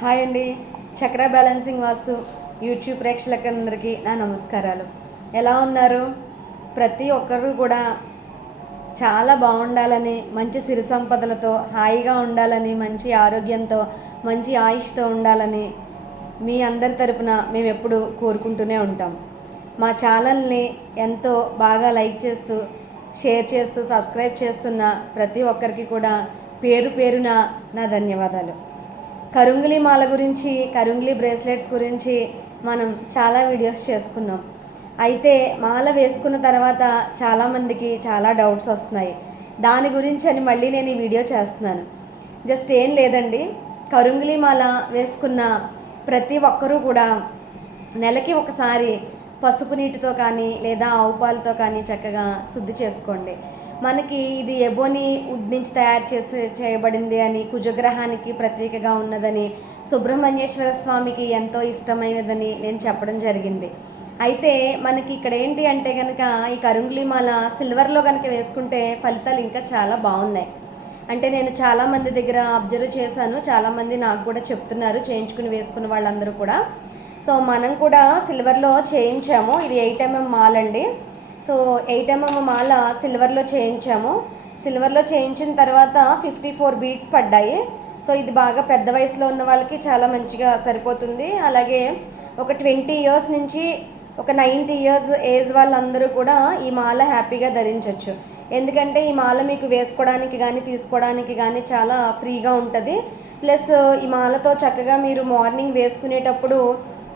Hi అండి. చక్ర balancing వాస్తు YouTube ప్రేక్షకులందరికీ నా నమస్కారాలు. ఎలా ఉన్నారు? ప్రతి ఒక్కరు కూడా చాలా బాగుండాలని మంచి సిరి సంపదలతో హాయిగా ఉండాలని మంచి ఆరోగ్యంతో మంచి ఆయుష్తో ఉండాలని మీ అందరి తరపున మేము ఎప్పుడు కోరుకుంటూనే ఉంటాం. మా ఛానల్ని ఎంతో బాగా లైక్ చేస్తూ షేర్ చేస్తూ సబ్స్క్రైబ్ చేస్తున్న ప్రతి ఒక్కరికి కూడా పేరు పేరున నా ధన్యవాదాలు. కరుంగిలి మాల గురించి కరుంగిలి బ్రేస్లెట్స్ గురించి మనం చాలా వీడియోస్ చేసుకున్నాం. అయితే మాల వేసుకున్న తర్వాత చాలామందికి చాలా డౌట్స్ వస్తున్నాయి. దాని గురించి అని మళ్ళీ నేను ఈ వీడియో చేస్తున్నాను. జస్ట్ ఏం లేదండి. కరుంగిలి మాల వేసుకున్న ప్రతి ఒక్కరూ కూడా నెలకి ఒకసారి పసుపు నీటితో కానీ లేదా ఆవు పాలతో కానీ చక్కగా శుద్ధి చేసుకోండి. మనకి ఇది ఎబోని వుడ్ నుంచి తయారు చేసి చేయబడింది అని కుజగ్రహానికి ప్రతీకగా ఉన్నదని సుబ్రహ్మణ్యేశ్వర స్వామికి ఎంతో ఇష్టమైనదని నేను చెప్పడం జరిగింది. అయితే మనకి ఇక్కడ ఏంటి అంటే కనుక ఈ కరుంగ్లీమాల సిల్వర్లో కనుక వేసుకుంటే ఫలితాలు ఇంకా చాలా బాగున్నాయి. అంటే నేను చాలామంది దగ్గర అబ్జర్వ్ చేశాను చాలామంది నాకు కూడా చెప్తున్నారు చేయించుకుని వేసుకున్న వాళ్ళందరూ కూడా. సో మనం కూడా సిల్వర్లో చేయించాము. ఇది ఎయిట్ ఎంఎం మాల్ అండి. సో ఎయిట్ ఎంఎం మాల సిల్వర్లో చేయించాము. సిల్వర్లో చేయించిన తర్వాత ఫిఫ్టీ ఫోర్ బీట్స్ పడ్డాయి. సో ఇది బాగా పెద్ద వయసులో ఉన్న వాళ్ళకి చాలా మంచిగా సరిపోతుంది. అలాగే ఒక ట్వంటీ ఇయర్స్ నుంచి ఒక నైంటీ ఇయర్స్ ఏజ్ వాళ్ళందరూ కూడా ఈ మాల హ్యాపీగా ధరించవచ్చు ఎందుకంటే ఈ మాల మీకు వేసుకోవడానికి కానీ తీసుకోవడానికి కానీ చాలా ఫ్రీగా ఉంటుంది. ప్లస్ ఈ మాలతో చక్కగా మీరు మార్నింగ్ వేసుకునేటప్పుడు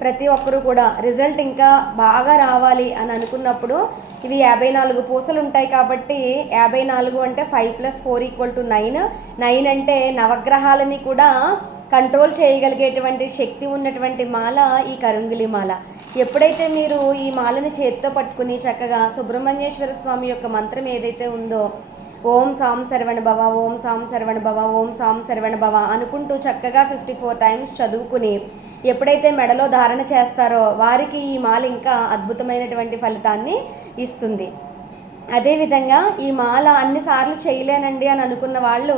ప్రతి ఒక్కరూ కూడా రిజల్ట్ ఇంకా బాగా రావాలి అని అనుకున్నప్పుడు ఇవి యాభై నాలుగు పూసలు ఉంటాయి కాబట్టి యాభై నాలుగు అంటే five plus four equal to nine. Nine అంటే నవగ్రహాలని కూడా కంట్రోల్ చేయగలిగేటువంటి శక్తి ఉన్నటువంటి మాల ఈ కరుంగిలి మాల. ఎప్పుడైతే మీరు ఈ మాలని చేతితో పట్టుకుని చక్కగా సుబ్రహ్మణ్యేశ్వర స్వామి యొక్క మంత్రం ఏదైతే ఉందో ఓం సాం శరవణ భవ ఓం సాం శరవణ భవ ఓం సాం శరవణ భవ అనుకుంటూ చక్కగా ఫిఫ్టీ ఫోర్ టైమ్స్ చదువుకుని ఎప్పుడైతే మెడలో ధారణ చేస్తారో వారికి ఈ మాల ఇంకా అద్భుతమైనటువంటి ఫలితాన్ని ఇస్తుంది. అదేవిధంగా ఈ మాల అన్నిసార్లు చేయలేనండి అని అనుకున్న వాళ్ళు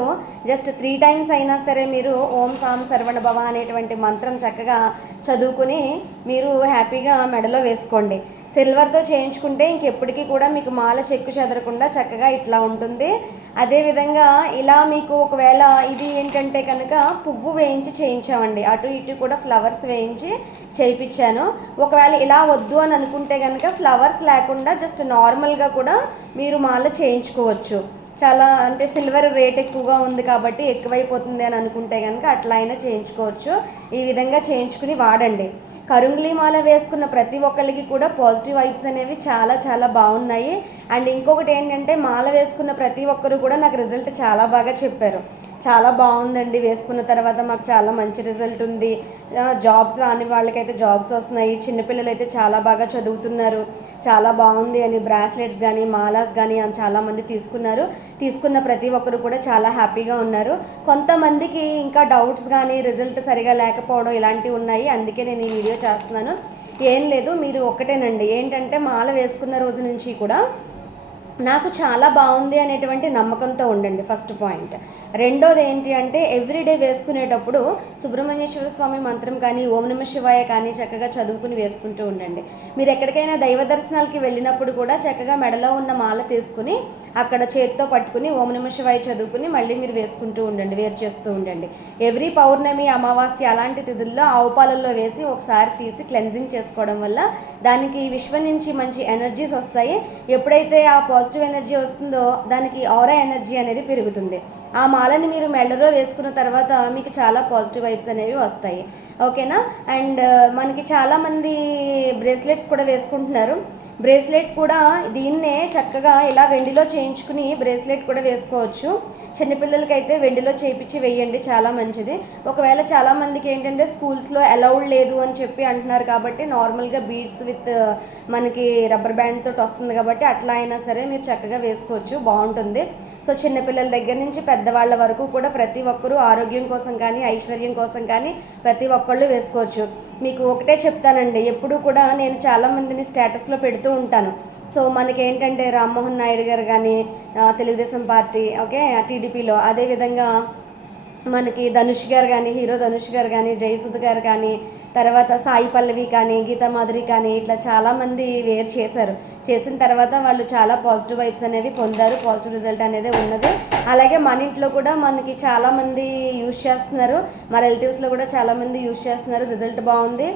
జస్ట్ త్రీ టైమ్స్ అయినా సరే మీరు ఓం సాం సర్వణ భవ అనేటువంటి మంత్రం చక్కగా చదువుకుని మీరు హ్యాపీగా మెడలో వేసుకోండి. సిల్వర్తో చేయించుకుంటే ఇంకెప్పటికీ కూడా మీకు మాల చెక్కు చెదరకుండా చక్కగా ఇట్లా ఉంటుంది. అదేవిధంగా ఇలా మీకు ఒకవేళ ఇది ఏంటంటే కనుక పువ్వు వేయించి చేయించామండి. అటు ఇటు కూడా ఫ్లవర్స్ వేయించి చేయించాను ఒకవేళ ఇలా వద్దు అని అనుకుంటే కనుక ఫ్లవర్స్ లేకుండా జస్ట్ నార్మల్గా కూడా మీరు మాల చేయించుకోవచ్చు. చాలా అంటే సిల్వర్ రేట్ ఎక్కువగా ఉంది కాబట్టి ఎక్కువైపోతుంది అని అనుకుంటే కనుక అట్లా అయినా చేయించుకోవచ్చు. ఈ విధంగా చేయించుకుని వాడండి. కరుంగ్లీ మాల వేసుకున్న ప్రతి ఒక్కరికి కూడా పాజిటివ్ వైబ్స్ అనేవి చాలా చాలా బాగున్నాయి. అండ్ ఇంకొకటి ఏంటంటే మాల వేసుకున్న ప్రతి ఒక్కరు కూడా నాకు రిజల్ట్ చాలా బాగా చెప్పారు. చాలా బాగుందండి వేసుకున్న తర్వాత మాకు చాలా మంచి రిజల్ట్ ఉంది. జాబ్స్ రాని వాళ్ళకైతే జాబ్స్ వస్తున్నాయి. చిన్నపిల్లలు అయితే చాలా బాగా చదువుతున్నారు. చాలా బాగుంది అని బ్రాస్లెట్స్ కానీ మాలాస్ కానీ అని చాలామంది తీసుకున్నారు. తీసుకున్న ప్రతి ఒక్కరు కూడా చాలా హ్యాపీగా ఉన్నారు. కొంతమందికి ఇంకా డౌట్స్ కానీ రిజల్ట్ సరిగా లేకపోవడం ఇలాంటివి ఉన్నాయి. అందుకే నేను ఈ వీడియో చేస్తున్నాను. ఏం లేదు మీరు ఒక్కటేనండి. ఏంటంటే మాల వేసుకున్న రోజు నుంచి కూడా నాకు చాలా బాగుంది అనేటువంటి నమ్మకంతో ఉండండి ఫస్ట్ పాయింట్ రెండోది ఏంటి అంటే ఎవ్రీడే వేసుకునేటప్పుడు సుబ్రహ్మణ్యేశ్వర స్వామి మంత్రం కానీ ఓం నమ శివాయ కానీ చక్కగా చదువుకుని వేసుకుంటూ ఉండండి. మీరు ఎక్కడికైనా దైవ దర్శనాలకి వెళ్ళినప్పుడు కూడా చక్కగా మెడలో ఉన్న మాల తీసుకుని అక్కడ చేత్తో పట్టుకుని ఓం నమ శివాయ చదువుకుని మళ్ళీ మీరు వేసుకుంటూ ఉండండి వేరు చేస్తూ ఉండండి. ఎవ్రీ పౌర్ణమి అమావాస్య అలాంటి తిథుల్లో ఆవు పాలల్లో వేసి ఒకసారి తీసి క్లెన్జింగ్ చేసుకోవడం వల్ల దానికి విశ్వం నుంచి మంచి ఎనర్జీస్ వస్తాయి. ఎప్పుడైతే ఆ పాజిటివ్ ఎనర్జీ వస్తుందో దానికి ఆరా ఎనర్జీ అనేది పెరుగుతుంది. ఆ మాలని మీరు మెడలో వేసుకున్న తర్వాత మీకు చాలా పాజిటివ్ వైబ్స్ అనేవి వస్తాయి. ఓకేనా? అండ్ మనకి చాలామంది బ్రేస్లెట్స్ కూడా వేసుకుంటున్నారు. బ్రేస్లెట్ కూడా దీన్నే చక్కగా ఇలా వెండిలో చేయించుకుని బ్రేస్లెట్ కూడా వేసుకోవచ్చు. చిన్నపిల్లలకి అయితే వెండిలో చేయించి వేయండి చాలా మంచిది. ఒకవేళ చాలామందికి ఏంటంటే స్కూల్స్లో అలౌడ్ లేదు అని చెప్పి అంటున్నారు కాబట్టి నార్మల్గా బీడ్స్ విత్ మనకి రబ్బర్ బ్యాండ్ తోటి వస్తుంది కాబట్టి అట్లా అయినా సరే మీరు చక్కగా వేసుకోవచ్చు బాగుంటుంది. సో చిన్నపిల్లల దగ్గర నుంచి పెద్దవాళ్ళ వరకు కూడా ప్రతి ఒక్కరూ ఆరోగ్యం కోసం కానీ ఐశ్వర్యం కోసం కానీ ప్రతి ఒక్కళ్ళు వేసుకోవచ్చు. మీకు ఒకటే చెప్తానండి ఎప్పుడు కూడా నేను చాలామందిని స్టేటస్లో పెడుతూ ఉంటాను. సో మనకి ఏంటంటే రామ్మోహన్ నాయుడు గారు కానీ తెలుగుదేశం పార్టీ ఓకే టీడీపీలో అదేవిధంగా మనకి ధనుష్ గారు కానీ హీరో ధనుష్ గారు కానీ జయసుధ్ గారు కానీ తర్వాత సాయి పల్లవి కానీ గీతా మాధురి కానీ ఇట్లా చాలామంది వేర్ చేశారు. చేసిన తర్వాత వాళ్ళు చాలా పాజిటివ్ వైబ్స్ అనేవి పొందారు పాజిటివ్ రిజల్ట్ అనేది ఉన్నది. అలాగే మన ఇంట్లో కూడా మనకి చాలామంది యూజ్ చేస్తున్నారు. మా రిలేటివ్స్లో కూడా చాలామంది యూజ్ చేస్తున్నారు. రిజల్ట్ బాగుంది.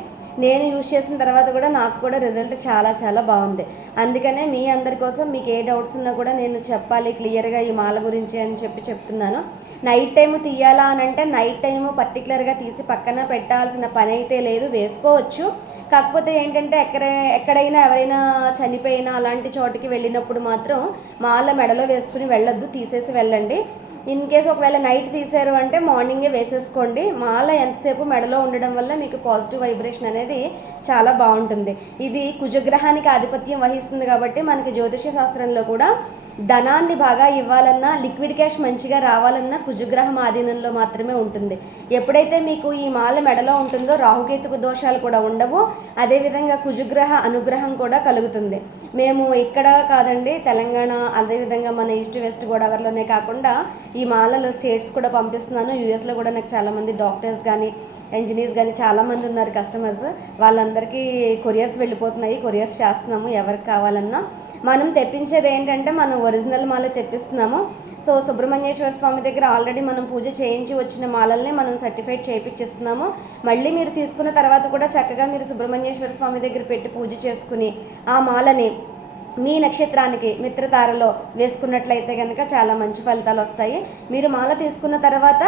నేను యూజ్ చేసిన తర్వాత కూడా నాకు కూడా రిజల్ట్ చాలా చాలా బాగుంది. అందుకనే మీ అందరి కోసం మీకు ఏ డౌట్స్ ఉన్నా కూడా నేను చెప్పాలి క్లియర్గా ఈ మాల గురించి అని చెప్పి చెప్తున్నాను. నైట్ టైం తీయాలా అని అంటే నైట్ టైం పర్టికులర్గా తీసి పక్కన పెట్టాల్సిన పని అయితే లేదు వేసుకోవచ్చు. కాకపోతే ఏంటంటే ఎక్కడ ఎక్కడైనా ఎవరైనా చనిపోయినా అలాంటి చోటికి వెళ్ళినప్పుడు మాత్రం మాల మెడలో వేసుకుని వెళ్ళొద్దు తీసేసి వెళ్ళండి. ఇన్ కేస్ ఒకవేళ నైట్ తీసారు అంటే మార్నింగే వేసేసుకోండి. మాల ఎంతసేపు మెడలో ఉండడం వల్ల మీకు పాజిటివ్ వైబ్రేషన్ అనేది చాలా బాగుంటుంది. ఇది కుజగ్రహానికి ఆధిపత్యం వహిస్తుంది కాబట్టి మనకి జ్యోతిష శాస్త్రంలో కూడా ధనాన్ని బాగా ఇవ్వాలన్నా లిక్విడ్ క్యాష్ మంచిగా రావాలన్నా కుజుగ్రహం ఆధీనంలో మాత్రమే ఉంటుంది. ఎప్పుడైతే మీకు ఈ మాల మెడలో ఉంటుందో రాహుకేతుకు దోషాలు కూడా ఉండవు. అదేవిధంగా కుజుగ్రహ అనుగ్రహం కూడా కలుగుతుంది. మేము ఇక్కడ కాదండి తెలంగాణ అదేవిధంగా మన ఈస్ట్ వెస్ట్ గోదావరిలోనే కాకుండా ఈ మాలలో స్టేట్స్ కూడా పంపిస్తున్నాను. యూఎస్లో కూడా నాకు చాలామంది డాక్టర్స్ కానీ ఇంజనీర్స్ కానీ చాలామంది ఉన్నారు కస్టమర్స్ వాళ్ళందరికీ కొరియర్స్ వెళ్ళిపోతున్నాయి. కొరియర్స్ చేస్తున్నాము. ఎవరికి కావాలన్నా మనం తెప్పించేది ఏంటంటే మనం ఒరిజినల్ మాల తెప్పిస్తున్నాము. సో సుబ్రహ్మణ్యేశ్వర స్వామి దగ్గర ఆల్రెడీ మనం పూజ చేయించి వచ్చిన మాలల్ని మనం సర్టిఫైడ్ చేయించిస్తున్నాము మళ్ళీ మీరు తీసుకున్న తర్వాత కూడా చక్కగా మీరు సుబ్రహ్మణ్యేశ్వర స్వామి దగ్గర పెట్టి పూజ చేసుకుని ఆ మాలని మీ నక్షత్రానికి మిత్రతారలో వేసుకున్నట్లయితే కనుక చాలా మంచి ఫలితాలు వస్తాయి. మీరు మాల తీసుకున్న తర్వాత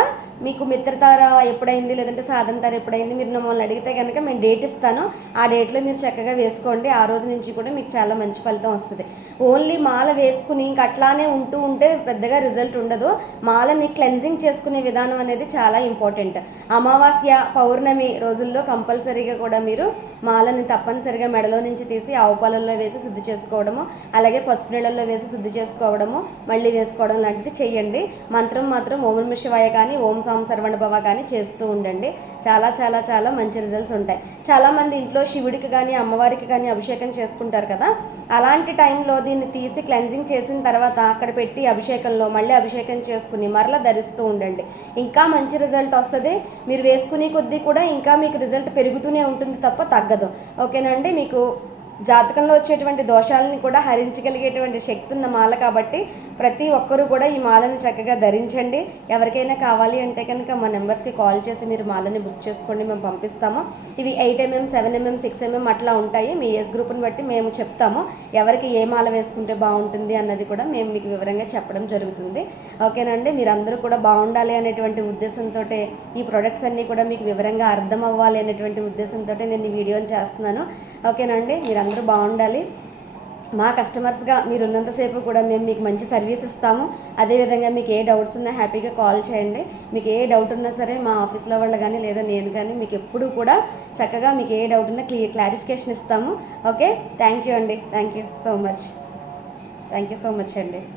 మీకు మిత్రతార ఎప్పుడైంది లేదంటే సాధన తార ఎప్పుడైంది మీరు మమ్మల్ని అడిగితే కనుక మేము డేట్ ఇస్తాను. ఆ డేట్లో మీరు చక్కగా వేసుకోండి. ఆ రోజు నుంచి కూడా మీకు చాలా మంచి ఫలితం వస్తుంది. ఓన్లీ మాల వేసుకుని ఇంక అట్లానే ఉంటూ ఉంటే పెద్దగా రిజల్ట్ ఉండదు. మాలని క్లెన్జింగ్ చేసుకునే విధానం అనేది చాలా ఇంపార్టెంట్. అమావాస్య పౌర్ణమి రోజుల్లో కంపల్సరీగా కూడా మీరు మాలని తప్పనిసరిగా మెడలో నుంచి తీసి ఆవు పాలల్లో వేసి శుద్ధి చేసుకోవడము అలాగే పసుపు నీళ్ళల్లో వేసి శుద్ధి చేసుకోవడము మళ్ళీ వేసుకోవడం లాంటిది చేయండి. మంత్రం మాత్రం ఓం శివాయ కానీ ఓం సాం సర్వణ భవ కానీ చేస్తూ ఉండండి. చాలా చాలా చాలా మంచి రిజల్ట్స్ ఉంటాయి. చాలామంది ఇంట్లో శివుడికి కానీ అమ్మవారికి కానీ అభిషేకం చేసుకుంటారు కదా. అలాంటి టైంలో దీన్ని తీసి క్లెన్జింగ్ చేసిన తర్వాత అక్కడ పెట్టి అభిషేకంలో మళ్ళీ అభిషేకం చేసుకుని మరలా ధరిస్తూ ఉండండి. ఇంకా మంచి రిజల్ట్ వస్తుంది. మీరు వేసుకునే కొద్దీ కూడా ఇంకా మీకు రిజల్ట్ పెరుగుతూనే ఉంటుంది తప్ప తగ్గదు. ఓకేనండి మీకు జాతకంలో వచ్చేటువంటి దోషాలని కూడా హరించగలిగేటువంటి శక్తి ఉన్న మాల కాబట్టి ప్రతి ఒక్కరూ కూడా ఈ మాలను చక్కగా ధరించండి. ఎవరికైనా కావాలి అంటే కనుక మా నెంబర్స్కి కాల్ చేసి మీరు మాలని బుక్ చేసుకోండి మేము పంపిస్తాము. ఇవి eight mm seven mm six mm అట్లా ఉంటాయి. మీ ఏజ్ గ్రూప్ని బట్టి మేము చెప్తాము. ఎవరికి ఏ మాల వేసుకుంటే బాగుంటుంది అన్నది కూడా మేము మీకు వివరంగా చెప్పడం జరుగుతుంది. ఓకేనండి మీరందరూ కూడా బాగుండాలి అనేటువంటి ఉద్దేశంతో ఈ ప్రొడక్ట్స్ అన్నీ కూడా మీకు వివరంగా అర్థం అవ్వాలి అనేటువంటి ఉద్దేశంతో నేను ఈ వీడియోని చేస్తున్నాను. ఓకేనండి మీరందరూ బాగుండాలి. మా కస్టమర్స్గా మీరు ఉన్నంతసేపు కూడా మేము మీకు మంచి సర్వీస్ ఇస్తాము. అదేవిధంగా మీకు ఏ డౌట్స్ ఉన్నా హ్యాపీగా కాల్ చేయండి. మీకు ఏ డౌట్ ఉన్నా సరే మా ఆఫీస్లో వాళ్ళు కానీ లేదా నేను కానీ మీకు ఎప్పుడూ కూడా చక్కగా మీకు ఏ డౌట్ ఉన్నా క్లియర్ క్లారిఫికేషన్ ఇస్తాము. ఓకే థ్యాంక్ యూ అండి. Thank you so much. Thank you so much అండి.